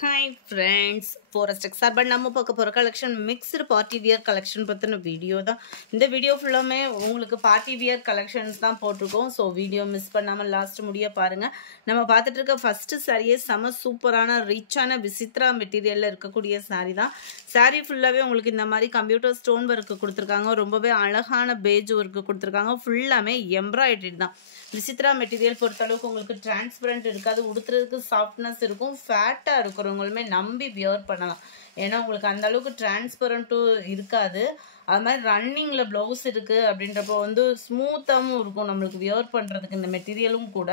Hi friends, Forest Exarban நம்ம பார்க்க போற collection mixed party wear collection பத்தின வீடியோ தான். இந்த வீடியோ ஃபுல்லாமே உங்களுக்கு party wear collections தான் போட்டுருக்கோம். ஸோ வீடியோ மிஸ் பண்ணாமல் லாஸ்ட் முடிய பாருங்க. நம்ம பார்த்துட்டு இருக்க ஃபர்ஸ்ட் சாரியே செம சூப்பரான ரிச்சான விசித்ரா மெட்டீரியல்ல இருக்கக்கூடிய சாரி தான். சாரி ஃபுல்லாவே உங்களுக்கு இந்த மாதிரி கம்ப்யூட்டர் ஸ்டோன் ஒர்க் கொடுத்துருக்காங்க. ரொம்பவே அழகான பேஜ் ஒர்க் கொடுத்துருக்காங்க. ஃபுல்லாமே எம்ப்ராய்டரி தான். விசித்ரா மெட்டீரியல் பொறுத்தளவுக்கு உங்களுக்கு டிரான்ஸ்பரண்ட் இருக்காது, உடுத்துறதுக்கு சாஃப்ட்னஸ் இருக்கும். ஃபேட்டாக இருக்கிறவங்களுமே நம்பி வியர் பண்ணலாம், ஏன்னா உங்களுக்கு அந்த அளவுக்கு டிரான்ஸ்பரண்ட்டும் இருக்காது. அது மாதிரி ரன்னிங்கில் ப்ளவுஸ் இருக்குது அப்படின்றப்போ வந்து ஸ்மூத்தாகவும் இருக்கும் நம்மளுக்கு வியர் பண்ணுறதுக்கு. இந்த மெட்டீரியலும் கூட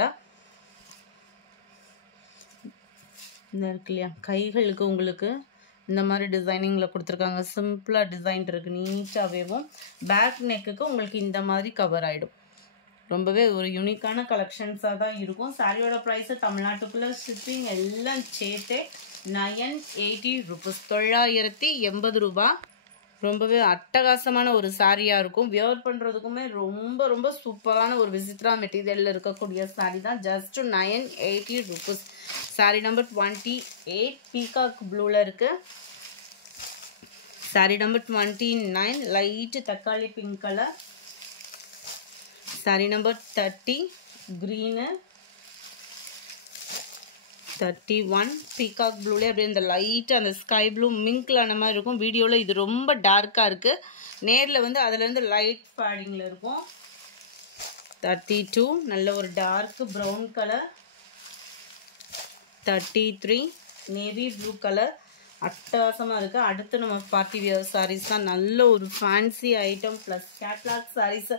இந்த இருக்கு இல்லையா, கைகளுக்கு உங்களுக்கு இந்த மாதிரி டிசைனிங்கில் கொடுத்துருக்காங்க. சிம்பிளாக டிசைன் இருக்குது, நீட்டாகவேவும். பேக் நெக்குக்கு உங்களுக்கு இந்த மாதிரி கவர் ஆகிடும். ரொம்பவே ஒரு யூனிக்கான கலெக்ஷன்ஸாக தான் இருக்கும். சாரியோட ப்ரைஸு தமிழ்நாட்டுக்குள்ளே ஷிப்பிங் எல்லாம் சேர்த்து 980 rupees, 980 ரூபா. ரொம்பவே அட்டகாசமான ஒரு சாரியாக இருக்கும். வியர் பண்ணுறதுக்குமே ரொம்ப ரொம்ப சூப்பரான ஒரு விசித்ரா மெட்டீரியலில் இருக்கக்கூடிய சாரி தான். Just 980 rupees. Sari number 28 peacock ப்ளூவில் இருக்குது. சாரி நம்பர் 29 லைட்டு தக்காளி pink colour. Sari number 30 green. 31 peacock ப்ளூலே அப்படியே இந்த லைட்டு அந்த ஸ்கை ப்ளூ மிங்க்ல அந்த மாதிரி இருக்கும். வீடியோவில் இது ரொம்ப டார்க்காக இருக்குது, நேரில் வந்து அதுலேருந்து லைட் ஃபேடிங்கில் இருக்கும். 32 நல்ல ஒரு dark brown colour. 33 navy blue colour. அட்டகாசமாக இருக்குது. அடுத்து நம்ம பார்ட்டி வியர் சாரீஸ் தான். நல்ல ஒரு fancy item plus catalogue saris.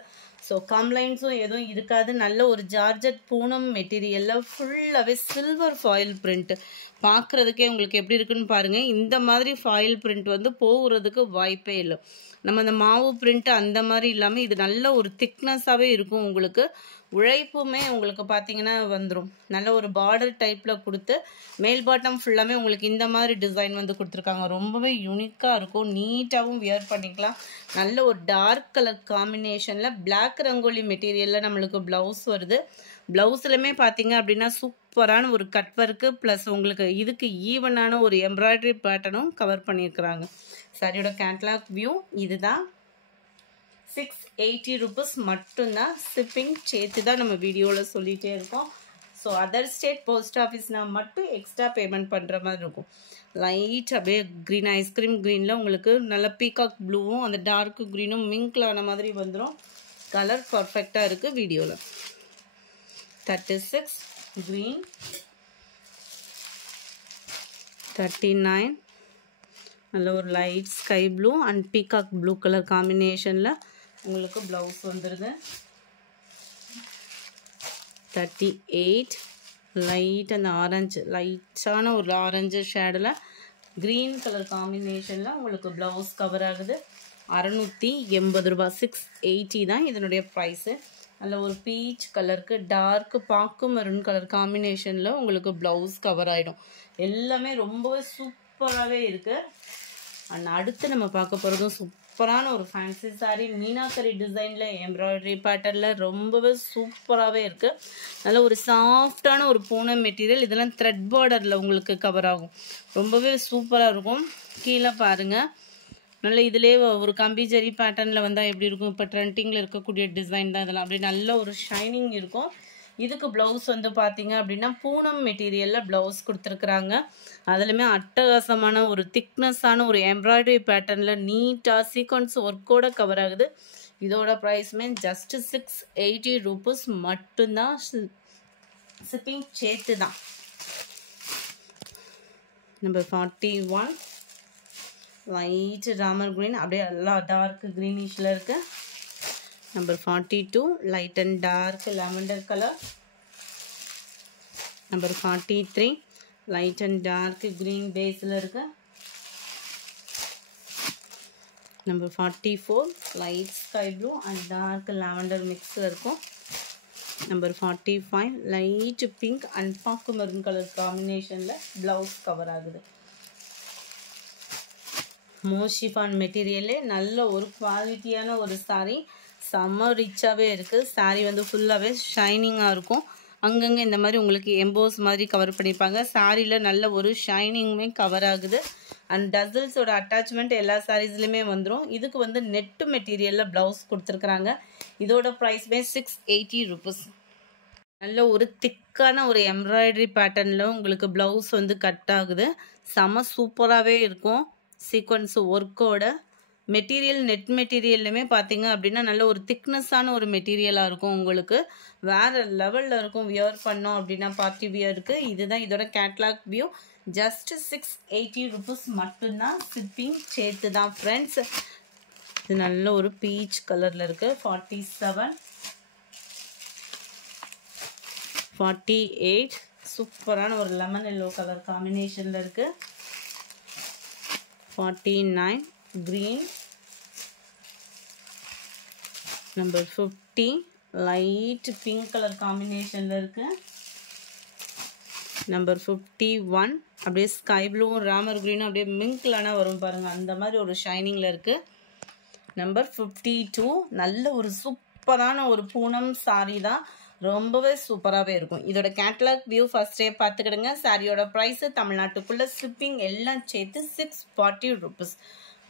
So கம்ப்ளைண்ட்ஸும் எதுவும் இருக்காது. நல்ல ஒரு ஜார்ஜட் பூனம் மெட்டீரியலில் ஃபுல்லாகவே சில்வர் ஃபாயில் பிரிண்ட்டு. பார்க்குறதுக்கே உங்களுக்கு எப்படி இருக்குன்னு பாருங்கள். இந்த மாதிரி ஃபாயில் பிரிண்ட் வந்து போகிறதுக்கு வாய்ப்பே இல்லை. நம்ம அந்த மாவு பிரிண்ட்டு அந்த மாதிரி இல்லாமல் இது நல்ல ஒரு திக்னஸாகவே இருக்கும். உங்களுக்கு உழைப்புமே உங்களுக்கு பார்த்தீங்கன்னா வந்துடும். நல்ல ஒரு பார்டர் டைப்பில் கொடுத்து மேல் பாட்டம் ஃபுல்லாமே உங்களுக்கு இந்த மாதிரி டிசைன் வந்து கொடுத்துருக்காங்க. ரொம்பவே யூனிக்காக இருக்கும், நீட்டாகவும் வியர் பண்ணிக்கலாம். நல்ல ஒரு டார்க் கலர் காம்பினேஷனில் பிளாக் ரங்கோலி மெட்டீரியலில் நம்மளுக்கு ப்ளவுஸ் வருது. ப்ளவுஸ்லையுமே பார்த்தீங்க அப்படின்னா சூப்பரான ஒரு கட் ஒர்க்கு ப்ளஸ் உங்களுக்கு இதுக்கு ஈவனான ஒரு எம்ப்ராய்டரி பேட்டர்னும் கவர் பண்ணியிருக்கிறாங்க. சாரியோட கேட்லாக் வியூ இதுதான். 680 rupees மட்டும்தான். ஷிப்பிங் சேர்த்து தான் நம்ம வீடியோவில் சொல்லிகிட்டே இருக்கோம். ஸோ அதர் ஸ்டேட் போஸ்ட் ஆஃபீஸ்னால் மட்டும் எக்ஸ்ட்ரா பேமெண்ட் பண்ணுற மாதிரி இருக்கும். லைட் அப்படியே க்ரீன், ஐஸ்கிரீம் க்ரீனில் உங்களுக்கு நல்ல பீகாக் ப்ளூவும் அந்த டார்க் க்ரீனும் மிங்க்ல ஆன மாதிரி வந்துடும். கலர் பர்ஃபெக்டாக இருக்குது வீடியோவில். 36 க்ரீன். 39 நல்ல ஒரு light sky blue and peacock blue colour காம்பினேஷனில் உங்களுக்கு ப்ளவுஸ் வந்துடுது. 38 லைட் அந்த ஆரஞ்சு, லைட்டான ஒரு ஆரஞ்சு ஷேடில் க்ரீன் கலர் காம்பினேஷனில் உங்களுக்கு ப்ளவுஸ் கவர் ஆகுது. 680 ரூபா. 680 தான் இதனுடைய ப்ரைஸு. நல்ல ஒரு பீச் கலருக்கு டார்க் பாக்கு மெரூன் கலர் காம்பினேஷனில் உங்களுக்கு ப்ளவுஸ் கவர் ஆகிடும். எல்லாமே ரொம்பவே சூப்பராகவே இருக்குது. அண்ட் அடுத்து நம்ம பார்க்க போகிறதும் சூப்பரான ஒரு ஃபேன்சி சாரீ. மீனாக்கரி டிசைனில் எம்ப்ராய்டரி பேட்டர்னில் ரொம்பவே சூப்பராகவே இருக்குது. நல்ல ஒரு சாஃப்டான ஒரு பூனம் மெட்டீரியல். இதெல்லாம் த்ரெட் பார்டரில் உங்களுக்கு கவர் ஆகும். ரொம்பவே சூப்பராக இருக்கும். கீழே பாருங்கள், நல்ல இதிலே ஒரு கம்பி ஜரி பேட்டர்னில் வந்தால் எப்படி இருக்கும், இப்போ ட்ரெண்டிங்கில் இருக்கக்கூடிய டிசைன் தான் இதெல்லாம். அப்படி நல்ல ஒரு ஷைனிங் இருக்கும். இதுக்கு ப்ளவுஸ் வந்து பார்த்தீங்க அப்படின்னா பூனம் மெட்டீரியலில் ப்ளவுஸ் கொடுத்துருக்குறாங்க. அதுலேயுமே அட்டகாசமான ஒரு திக்னஸான ஒரு எம்ப்ராய்டரி பேட்டர்னில் நீட்டாக சீக்வன்ஸ் ஒர்க்கோட கவர் ஆகுது. இதோட ப்ரைஸுமே ஜஸ்ட்டு 680 rupees மட்டும்தான். ஷிப்பிங் சேர்த்து தான். நம்பர் 41 லைட் ராமர் க்ரீன், அப்படியே எல்லாம் டார்க் க்ரீனிஷில் இருக்குது. Number 42 light and dark lavender colour. Number 43 light and dark green பேஸில் இருக்கு. Number 44 light sky blue and dark lavender மிக்ஸில் இருக்கும். நம்பர் 45 லைட் பிங்க் அண்ட் பாக்கு மெரூன் கலர் காம்பினேஷனில் ப்ளவுஸ் கவர் ஆகுது. மோஷிஃபான் மெட்டீரியலே நல்ல ஒரு குவாலிட்டியான ஒரு சாரீ. செம்ம ரிச்சாகவே இருக்குது. சாரீ வந்து ஃபுல்லாகவே ஷைனிங்காக இருக்கும். அங்கங்கே இந்த மாதிரி உங்களுக்கு எம்போஸ் மாதிரி கவர் பண்ணியிருப்பாங்க. சாரியில் நல்ல ஒரு ஷைனிங்குமே கவர் ஆகுது. அண்ட் டசல்ஸோட அட்டாச்மெண்ட் எல்லா சாரீஸ்லையுமே வந்துடும். இதுக்கு வந்து நெட்டு மெட்டீரியலில் ப்ளவுஸ் கொடுத்துருக்குறாங்க. இதோட ப்ரைஸ்மே 680 rupees. நல்ல ஒரு திக்கான ஒரு எம்ப்ராய்டரி பேட்டர்னில் உங்களுக்கு ப்ளவுஸ் வந்து கட் ஆகுது. செம சூப்பராகவே இருக்கும். சீக்வன்ஸ் ஒர்க்கோட மெட்டீரியல் நெட் மெட்டீரியல்லுமே பார்த்தீங்க அப்படின்னா நல்ல ஒரு திக்னஸான ஒரு மெட்டீரியலாக இருக்கும். உங்களுக்கு வேறு லெவலில் இருக்கும். வியர் பண்ணோம் அப்படின்னா பார்ட்டி வியருக்கு. இதுதான் இதோட கேட்லாக் வியூ. ஜஸ்ட் 680 rupees மட்டும்தான். ஷிப்பிங் சேர்த்து தான் ஃப்ரெண்ட்ஸ். இது நல்ல ஒரு பீச் கலரில் இருக்குது. 47, 48 சூப்பரான ஒரு லெமன் எல்லோ கலர் காம்பினேஷனில் இருக்குது. 49 green. Number 50 light pink colour காம்பினேஷனில் இருக்குது. நம்பர் 51 அப்படியே ஸ்கை ப்ளூவும் ராமர் க்ரீனும் அப்படியே மிங்க்லானா வரும் பாருங்கள், அந்த மாதிரி ஒரு ஷைனிங்கில் இருக்குது. நம்பர் 52 நல்ல ஒரு சூப்பரான ஒரு பூனம் சாரீ தான். ரொம்பவே சூப்பராகவே இருக்கும். இதோட கேட்லாக் வியூ ஃபஸ்ட்டே பார்த்துக்கிடுங்க. சாரியோட ப்ரைஸு தமிழ்நாட்டுக்குள்ளே ஷிப்பிங் எல்லாம் சேர்த்து 640 rupees.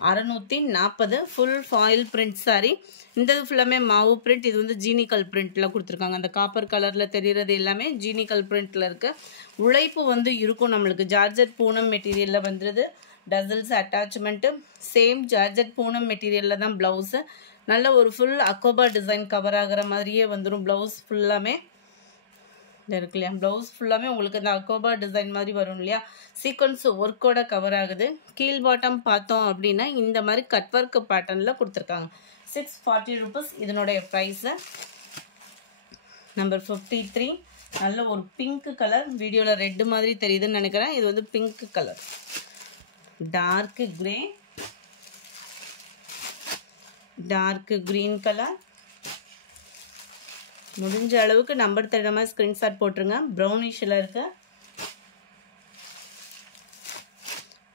640. Full foil print sari. இந்த ஃபுல்லாமே மாவு பிரிண்ட். இது வந்து ஜீனிக்கல் பிரிண்ட்டில் கொடுத்துருக்காங்க. அந்த காப்பர் கலரில் தெரிகிறது எல்லாமே ஜீனிக்கல் பிரிண்ட்டில் இருக்குது. உழைப்பு வந்து இருக்கும் நம்மளுக்கு. ஜார்ஜெட் பூனம் மெட்டீரியலில் வந்துடுது. Tassels attachment same georgette Poonam மெட்டீரியலில் தான் ப்ளவுஸு. நல்ல ஒரு ஃபுல் அக்கோபா டிசைன் கவர் ஆகிற மாதிரியே வந்துடும். ப்ளவுஸ் ஃபுல்லாமே இருக்கு இல்லையா, ப்ளவுஸ் ஃபுல்லாமே உங்களுக்கு இந்த அக்கோபா டிசைன் மாதிரி வரும் இல்லையா. சீக்வன்ஸ் ஒர்க்கோட கவர் ஆகுது. கீழ் பாட்டம் பார்த்தோம் அப்படின்னா இந்த மாதிரி கட் ஒர்க் பேட்டர்னில் கொடுத்துருக்காங்க. 640 rupees இதனுடைய ப்ரைஸு. நம்பர் 53 நல்ல ஒரு பிங்க் கலர். வீடியோவில் ரெட்டு மாதிரி தெரியுதுன்னு நினைக்கிறேன். இது வந்து pink colour. Dark grey, dark green colour. முடிஞ்ச அளவுக்கு நம்பர் தெரியுற மாதிரி ஸ்க்ரீன்ஷாட் போட்டுருங்க. ப்ரௌனிஷில் இருக்க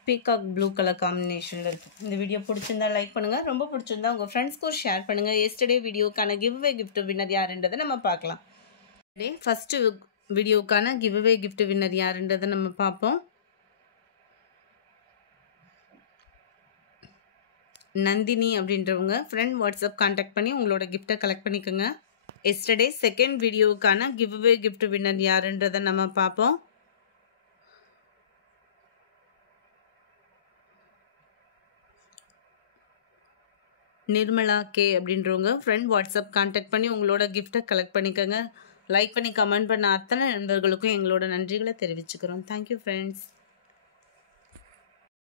பீகாக் ப்ளூ கலர் காம்பினேஷனில் இருக்குது. இந்த வீடியோ பிடிச்சிருந்தா லைக் பண்ணுங்கள். ரொம்ப பிடிச்சிருந்தா உங்கள் ஃப்ரெண்ட்ஸ்க்கும் ஷேர் பண்ணுங்கள். எஸ்டர்டே வீடியோக்கான கிவ்அவே கிஃப்ட் வின்னர் யாருன்றதை நம்ம பார்க்கலாம். ஃபஸ்ட்டு வீடியோக்கான கிவ்அவே கிஃப்ட் வின்னர் யாருன்றதை நம்ம பார்ப்போம். நந்தினி அப்படின்றவங்க ஃப்ரெண்ட் வாட்ஸ்அப் கான்டாக்ட் பண்ணி உங்களோட கிஃப்டை கலெக்ட் பண்ணிக்கோங்க. எஸ்டர்டே செகண்ட் வீடியோக்கான கிவ்அவே கிஃப்ட் வின்னர் யாருன்றதை நம்ம பார்ப்போம். நிர்மலா கே அப்படின்றவங்க ஃப்ரெண்ட் வாட்ஸ்அப் கான்டாக்ட் பண்ணி உங்களோட கிஃப்டை கலெக்ட் பண்ணிக்கோங்க. லைக் பண்ணி கமெண்ட் பண்ண அத்தனை நண்பர்களுக்கும் எங்களோட நன்றிகளை தெரிவிச்சுக்கிறோம். Thank you friends.